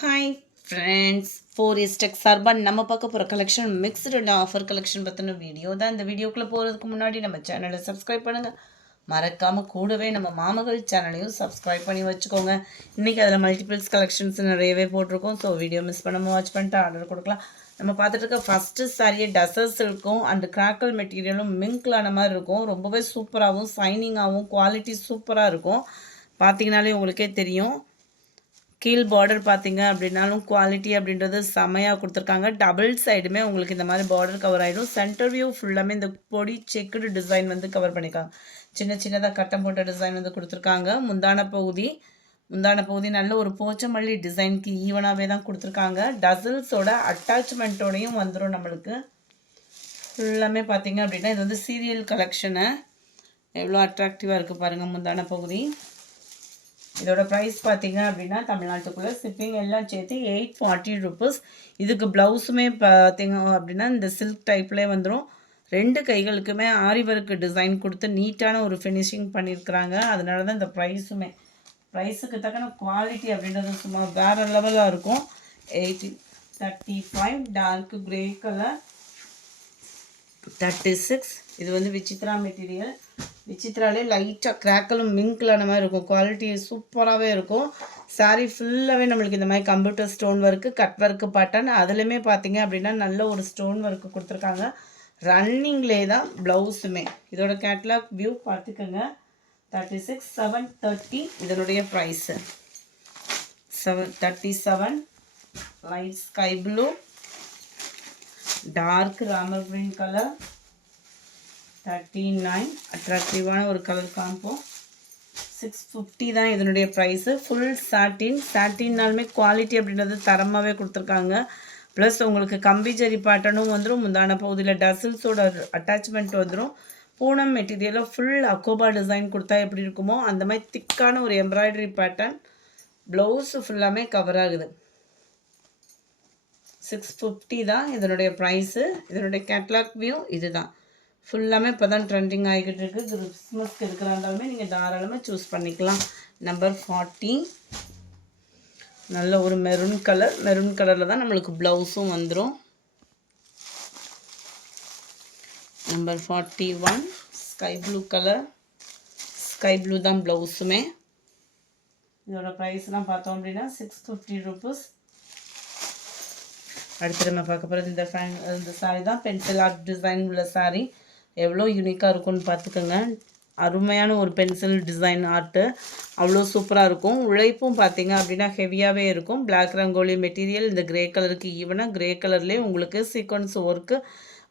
Hi friends, 4S Tech சார்பாக நம்ம பார்க்க போகிற கலெக்ஷன் மிக்ஸ்டு ஆஃபர் கலெக்ஷன் பற்றின வீடியோ தான். இந்த வீடியோக்குள்ளே போகிறதுக்கு முன்னாடி நம்ம சேனலை சப்ஸ்கிரைப் பண்ணுங்கள். மறக்காமல் கூடவே நம்ம மாமகள் சேனலையும் சப்ஸ்கிரைப் பண்ணி வச்சுக்கோங்க. இன்றைக்கி அதில் மல்டிபிள்ஸ் கலெக்ஷன்ஸ் நிறையவே போட்டிருக்கோம். ஸோ வீடியோ மிஸ் பண்ணாமல் வாட்ச் பண்ணிட்டு ஆர்டர் கொடுக்கலாம். நம்ம பார்த்துட்டு இருக்க ஃபஸ்ட்டு சாரியே டசர்ஸ் இருக்கும் அண்ட் கிராக்கல் மெட்டீரியலும் மிங்க்லான மாதிரி இருக்கும். ரொம்பவே சூப்பராகவும் சைனிங்காகவும் குவாலிட்டி சூப்பராக இருக்கும். பார்த்தீங்கனாலே உங்களுக்கே தெரியும். கீழ் பார்டர் பார்த்தீங்க அப்படின்னாலும் குவாலிட்டி அப்படின்றது செமையாக கொடுத்துருக்காங்க. டபுள் சைடுமே உங்களுக்கு இந்த மாதிரி பார்டர் கவர் ஆகிடும். சென்டர் வியூ ஃபுல்லாமே இந்த பொடி செக்குடு டிசைன் வந்து கவர் பண்ணியிருக்காங்க. சின்ன சின்னதாக கட்டம் போட்ட டிசைன் வந்து கொடுத்துருக்காங்க. முந்தான பகுதி நல்ல ஒரு போச்சமல்லி டிசைனுக்கு ஈவனாகவே தான் கொடுத்துருக்காங்க. டசல்ஸோட அட்டாச்மெண்ட்டோடையும் வந்துடும் நம்மளுக்கு. ஃபுல்லாமே பார்த்தீங்க அப்படின்னா இது வந்து சீரியல் கலெக்ஷனு. எவ்வளோ அட்ராக்டிவாக இருக்குது பாருங்கள் முந்தான பகுதி. இதோட ப்ரைஸ் பார்த்தீங்க அப்படின்னா தமிழ்நாட்டுக்குள்ளே ஷிப்பிங் எல்லாம் சேர்த்து 840 ருபீஸ். இதுக்கு ப்ளவுஸுமே பார்த்தீங்க அப்படின்னா இந்த சில்க் டைப்லேயே வந்துடும். ரெண்டு கைகளுக்குமே ஆரி ஒர்க் டிசைன் கொடுத்து நீட்டான ஒரு ஃபினிஷிங் பண்ணியிருக்கிறாங்க. அதனால தான் இந்த ப்ரைஸுக்கு தக்கன குவாலிட்டி அப்படின்றது சும்மா வேறு லெவலாக இருக்கும். 1835 டார்க் கிரே கலர் 36. இது வந்து விசித்ரா மெட்டீரியல். விசித்ராலே லைட்டாக கிராக்கலும் மிங்க்லான மாதிரி இருக்கும். குவாலிட்டி சூப்பராகவே இருக்கும். சாரீ ஃபுல்லாகவே நம்மளுக்கு இந்த மாதிரி computer stone work, cut work pattern, அதுலேயுமே பார்த்தீங்க அப்படின்னா நல்ல ஒரு ஸ்டோன் ஒர்க்கு கொடுத்துருக்காங்க. ரன்னிங்லே தான் ப்ளவுஸுமே. இதோட கேட்லாக் வியூ பார்த்துக்கோங்க. 36 730 இதனுடைய price. 737 light sky blue, dark ராமர் கிரீன் கலர் 39 அட்ராக்டிவான ஒரு கலர் காம்போ. 650 தான் இதனுடைய ப்ரைஸு. ஃபுல் சாட்டின்னாலுமே குவாலிட்டி அப்படின்றது தரமாகவே கொடுத்துருக்காங்க. ப்ளஸ் உங்களுக்கு கம்பி ஜரி பேட்டர்னும் வந்துடும். முந்தான பகுதியில் டசில்ஸோட அட்டாச்மெண்ட் வந்துடும். பூனம் மெட்டீரியலில் ஃபுல் அக்கோபா டிசைன் கொடுத்தா எப்படி இருக்குமோ அந்த மாதிரி திக்கான ஒரு எம்ப்ராய்டரி பேட்டர்ன். ப்ளவுஸு ஃபுல்லாமே கவர் ஆகுது. 650 தான் இதனுடைய ப்ரைஸு. இதனுடைய கேட்லாக் வியூ இது தான். ஃபுல்லாமே இப்போ தான் ட்ரெண்டிங் ஆகிக்கிட்டு இருக்குது. கிறிஸ்மஸ்க்கு இருக்கிறாண்டாலுமே நீங்கள் தாராளமாக சூஸ் பண்ணிக்கலாம். நம்பர் 40 நல்ல ஒரு மெரூன் கலரில் தான் நம்மளுக்கு ப்ளவுஸும் வந்துடும். Number 41 sky blue colour. Sky blue தான் ப்ளவுஸுமே. இதோட ப்ரைஸ்லாம் பார்த்தோம் அப்படின்னா 650 ருபீஸ். அடுத்து நம்ம பார்க்க போகிறது இந்த சாரீ தான். பென்சில் ஆர்ட் டிசைன் உள்ள சாரீ. எவ்வளோ யூனிக்காக இருக்கும்னு பார்த்துக்கோங்க. அருமையான ஒரு பென்சில் டிசைன் ஆர்ட்டு. அவ்வளோ சூப்பராக இருக்கும். உழைப்பும் பார்த்தீங்க அப்படின்னா ஹெவியாகவே இருக்கும். பிளாக் ரங்கோலி மெட்டீரியல் இந்த கிரே கலருக்கு ஈவனாக கிரே கலர்லேயே உங்களுக்கு சீக்வன்ஸ் ஒர்க்கு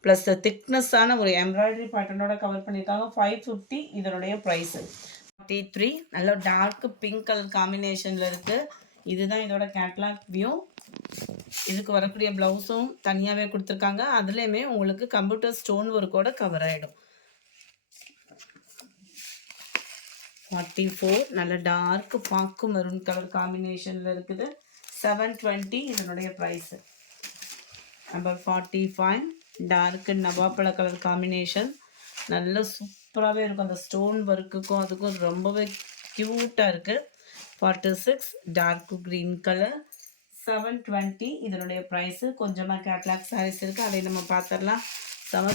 ப்ளஸ் திக்னஸ்ஸான ஒரு எம்ப்ராய்டரி பேட்டர்னோட கவர் பண்ணியிருக்காங்க. 550 இதனுடைய ப்ரைஸு. 43 நல்ல டார்க் பிங்க் கலர் காம்பினேஷனில் இருக்குது. இதுதான் இதோட கேட்லாக் வியூ. இதுக்கு வரக்கூடிய ப்ளவுஸும் தனியாகவே கொடுத்துருக்காங்க. அதுலேயுமே உங்களுக்கு கம்ப்யூட்டர் ஸ்டோன் ஒர்க்கோட கவர் ஆகிடும். 44 நல்ல டார்க் பாக்கு மெரூன் கலர் காம்பினேஷனில் இருக்குது. 720 இதனுடைய ப்ரைஸு. நம்பர் 45 டார்க் நவாப்பழ கலர் காம்பினேஷன். நல்ல சூப்பராகவே இருக்கும். அந்த ஸ்டோன் ஒர்க்குக்கும் அதுக்கும் ரொம்பவே க்யூட்டாக இருக்குது. 46 டார்க் க்ரீன் கலர் 720 இதனுடைய ப்ரைஸு. கொஞ்சமாக கேட்லாக் சாரீஸ் இருக்குது, அதை நம்ம பார்த்துடலாம்.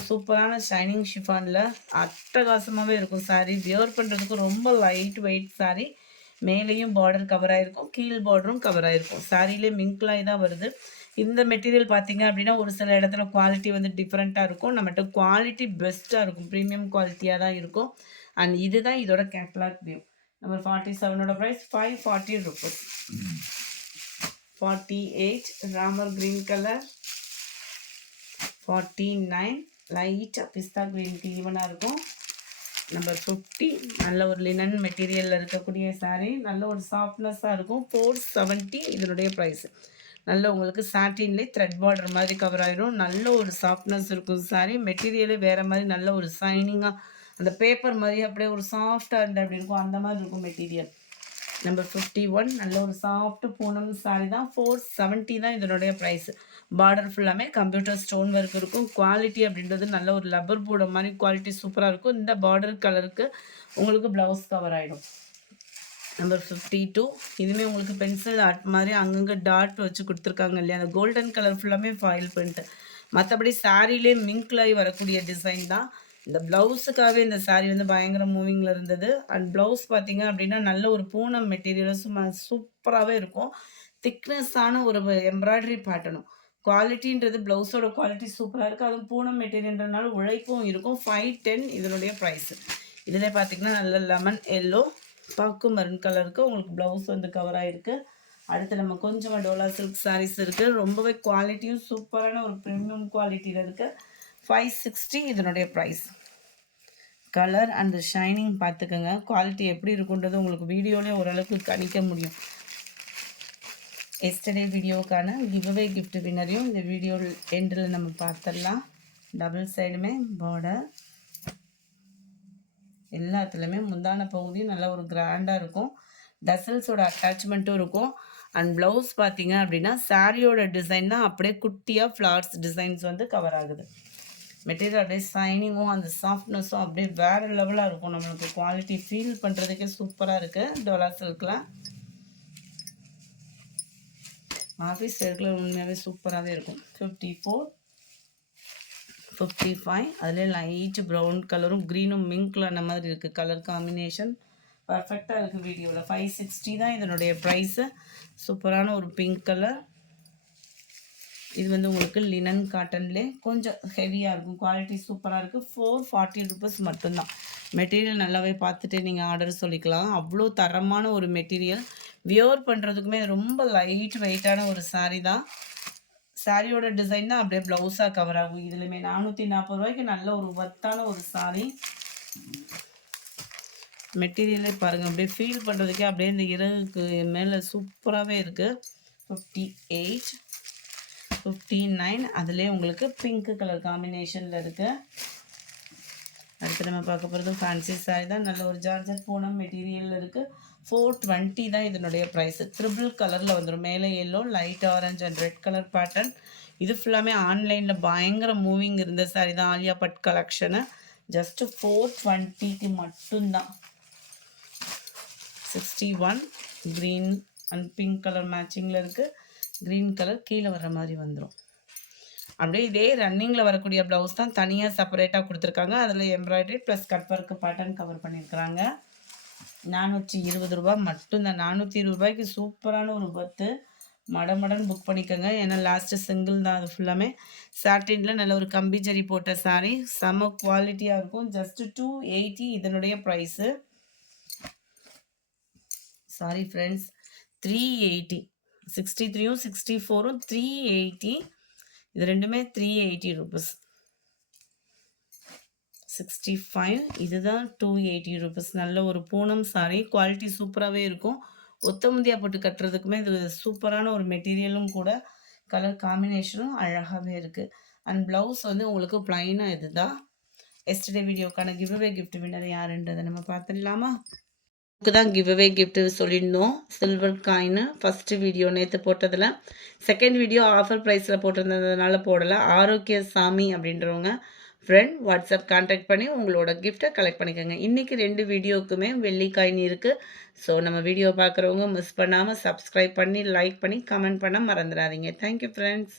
சூப்பரான ஷைனிங் ஷிஃபானில் அட்டகாசமாகவே இருக்கும் சாரீ. வியர் பண்ணுறதுக்கு ரொம்ப லைட் வெயிட் சாரீ. மேலேயும் பார்டர் கவர் ஆகிருக்கும், கீழ் பார்டரும் கவர் ஆகிருக்கும். சாரியிலே மிங்க்லாய் தான் வருது. இந்த மெட்டீரியல் பார்த்தீங்க அப்படின்னா ஒரு சில இடத்துல குவாலிட்டி வந்து டிஃப்ரெண்ட்டாக இருக்கும். நம்மகிட்ட குவாலிட்டி பெஸ்ட்டாக இருக்கும், ப்ரீமியம் குவாலிட்டியாக தான் இருக்கும். அண்ட் இதுதான் இதோட கேட்லாக் வியூ. நம்பர் 47ஓட price 540 rupees. 48 Ramar green colour. 49 லைட்டாக பிஸ்தா கிரீனுக்கு ஈவனாக இருக்கும். நம்பர் 50 நல்ல ஒரு லினன் மெட்டீரியலில் இருக்கக்கூடிய சாரீ. நல்ல ஒரு சாஃப்ட்னஸாக இருக்கும். 470 இதனுடைய ப்ரைஸு. நல்ல உங்களுக்கு சாட்டின்லேயே த்ரெட் பார்டர் மாதிரி கவர் ஆகிடும். நல்ல ஒரு சாஃப்ட்னஸ் இருக்கும் சாரீ. மெட்டீரியலே வேறு மாதிரி நல்ல ஒரு ஷைனிங்காக அந்த பேப்பர் மாதிரி அப்படியே ஒரு சாஃப்டாக இருந்தால் அப்படி இருக்கும், அந்த மாதிரி இருக்கும் மெட்டீரியல். நம்பர் 51 நல்ல ஒரு சாஃப்ட் பூனம் சாரீ தான். 470 தான் இதனுடைய ப்ரைஸு. பார்டர் ஃபுல்லாமே கம்ப்யூட்டர் ஸ்டோன் ஒர்க் இருக்கும். குவாலிட்டி அப்படின்றது நல்ல ஒரு லப்பர் போர்டு மாதிரி குவாலிட்டி சூப்பராக இருக்கும். இந்த பார்டர் கலருக்கு உங்களுக்கு ப்ளவுஸ் கவர் ஆகிடும். நம்பர் 52. இதுவுமே உங்களுக்கு பென்சில் ஆர்ட் மாதிரி அங்கங்கே டாட் வச்சு கொடுத்துருக்காங்க இல்லையா, அந்த கோல்டன் கலர் ஃபுல்லாமே ஃபாயில் பிரிண்ட்டு. மற்றபடி சாரீலே மிங்க்லாகி வரக்கூடிய டிசைன் தான். இந்த ப்ளவுஸுக்காகவே இந்த சாரீ வந்து பயங்கர மூவிங்கில் இருந்தது. அண்ட் ப்ளவுஸ் பார்த்தீங்க அப்படின்னா நல்ல ஒரு பூனம் மெட்டீரியலும் சும்மா சூப்பராகவே இருக்கும். திக்னஸ்ஸான ஒரு எம்ப்ராய்டரி பேட்டர்னும். குவாலிட்டின்றது ப்ளவுஸோட குவாலிட்டி சூப்பராக இருக்குது. அதுவும் பூனம் மெட்டீரியல்ன்றனால உழைப்பும் இருக்கும். 510 இதனுடைய ப்ரைஸு. இதில் பார்த்தீங்கன்னா நல்ல லெமன் எல்லோ பாக்கு மரூன் கலருக்கு உங்களுக்கு ப்ளவுஸ் வந்து கவர் ஆகிருக்கு. அடுத்து நம்ம கொஞ்சமாக டோலா சில்க் சாரீஸ் இருக்குது. ரொம்பவே குவாலிட்டியும் சூப்பரான ஒரு ப்ரீமியம் குவாலிட்டியில் இருக்குது. 560 இதனுடைய ப்ரைஸ். கலர் அண்ட் ஷைனிங் பார்த்துக்கோங்க. குவாலிட்டி எப்படி இருக்குன்றது உங்களுக்கு வீடியோலேயே ஓரளவுக்கு கணிக்க முடியும். எஸ்டர்டே வீடியோக்கான கிவ்அவே கிஃப்ட் வின்னரையும் இந்த வீடியோ எண்டில் நம்ம பார்த்துடலாம். டபுள் சைடுமே பார்டர், எல்லாத்துலேயுமே முந்தான பகுதியும் நல்லா ஒரு கிராண்டாக இருக்கும். டசல்ஸோட அட்டாச்மெண்ட்டும் இருக்கும். அண்ட் ப்ளவுஸ் பார்த்தீங்க அப்படின்னா சாரியோட டிசைன் தான் அப்படியே குட்டியாக ஃப்ளார்ஸ் டிசைன்ஸ் வந்து கவர் ஆகுது. மெட்டீரியல் அப்படியே ஷைனிங்கும் அந்த சாஃப்ட்னஸும் அப்படியே வேறு லெவலாக இருக்கும். நம்மளுக்கு குவாலிட்டி ஃபீல் பண்ணுறதுக்கே சூப்பராக இருக்குது. டோலா சில்கில் ஆஃபீஸ் வேர்க்கில் உண்மையாகவே சூப்பராகவே இருக்கும். 54, 55 அதில் லைட் ப்ரௌன் கலரும் க்ரீனும் மிங்க்ல அந்த மாதிரி இருக்குது. கலர் காம்பினேஷன் பர்ஃபெக்டாக இருக்குது வீடியோவில். 560 தான் இதனுடைய ப்ரைஸு. சூப்பரான ஒரு பிங்க் கலர். இது வந்து உங்களுக்கு லினன் காட்டன்லே கொஞ்சம் ஹெவியாக இருக்கும். குவாலிட்டி சூப்பராக இருக்குது. 440 ருபீஸ் மட்டும்தான். மெட்டீரியல் நல்லாவே பார்த்துட்டு நீங்கள் ஆர்டர் சொல்லிக்கலாம். அவ்வளோ தரமான ஒரு மெட்டீரியல். வியர் பண்ணுறதுக்குமே ரொம்ப லைட் வெயிட்டான ஒரு சாரீ தான். சாரியோட டிசைன் தான் அப்படியே ப்ளவுஸாக கவர் ஆகும். இதுலையுமே 440 ரூபாய்க்கு நல்ல ஒரு ஒர்த்தான ஒரு சாரீ. மெட்டீரியலே பாருங்கள், அப்படியே ஃபீல் பண்ணுறதுக்கே அப்படியே இந்த இறகுக்கு மேலே சூப்பராகவே இருக்குது. 58, 59 அதிலே உங்களுக்கு பிங்க் கலர் காம்பினேஷனில் இருக்குது. அடுத்து நம்ம பார்க்க போகிறது ஃபேன்சி சாரி தான். நல்ல ஒரு ஜார்ஜட் பூனம் மெட்டீரியலில் இருக்குது. 420 தான் இதனுடைய ப்ரைஸு. ட்ரிபிள் கலரில் வந்துடும். மேலே yellow, light orange and red colour pattern. இது ஃபுல்லாமே ஆன்லைனில் பயங்கர மூவிங் இருந்த சாரி தான். ஆலியா பட் கலெக்ஷனு. ஜஸ்ட்டு 420க்கு மட்டும்தான். 61 க்ரீன் அண்ட் பிங்க் கலர் மேட்சிங்கில் இருக்குது. க்ரீன் கலர் கீழே வர்ற மாதிரி வந்துடும். அப்படியே இதே ரன்னிங்கில் வரக்கூடிய ப்ளவுஸ் தான் தனியாக செப்பரேட்டாக கொடுத்துருக்காங்க. அதில் embroidery plus cut work pattern cover பண்ணியிருக்கிறாங்க. 420 ரூபா மட்டும்தான். 420 ரூபாய்க்கு சூப்பரான ஒரு பத்து. மடமடன் புக் பண்ணிக்கோங்க. ஏன்னா லாஸ்ட்டு சிங்கிள் தான். அது ஃபுல்லாமே சாட்டினில் நல்ல ஒரு கம்பி ஜரி போட்ட சாரீ. செம குவாலிட்டியாக இருக்கும். ஜஸ்ட்டு 280 இதனுடைய ப்ரைஸு. Sorry friends, 380. 63ம் 64ம் 380. இது ரெண்டுமே 380 ருபீஸ். 65 இதுதான் 280 ருபீஸ். நல்ல ஒரு பூனம் சாரி. குவாலிட்டி சூப்பராகவே இருக்கும். ஒத்த முந்தியா போட்டு கட்டுறதுக்குமே இது சூப்பரான ஒரு மெட்டீரியலும் கூட. கலர் காம்பினேஷனும் அழகாகவே இருக்குது. அண்ட் ப்ளவுஸ் வந்து உங்களுக்கு ப்ளைனாக இது தான். எஸ்டர்டே வீடியோக்கான கிவ்அவே கிஃப்ட் வின்னர் யாருன்றதை நம்ம பார்த்துடலாமா? தான் கிவ்அவே கிஃப்ட்டு சொல்லியிருந்தோம். சில்வர் காயின்னு ஃபஸ்ட்டு வீடியோ நேற்று போட்டதில். செகண்ட் வீடியோ ஆஃபர் ப்ரைஸில் போட்டிருந்ததுனால போடலை. ஆரோக்கிய சாமி அப்படின்றவங்க ஃப்ரெண்ட் வாட்ஸ்அப் கான்டாக்ட் பண்ணி உங்களோட கிஃப்ட்டை கலெக்ட் பண்ணிக்கோங்க. இன்றைக்கி 2 வீடியோக்குமே வெள்ளி காயின் இருக்குது. ஸோ நம்ம வீடியோ பார்க்குறவங்க மிஸ் பண்ணாமல் சப்ஸ்கிரைப் பண்ணி லைக் பண்ணி கமெண்ட் பண்ண மறந்துடாதீங்க. Thank you friends.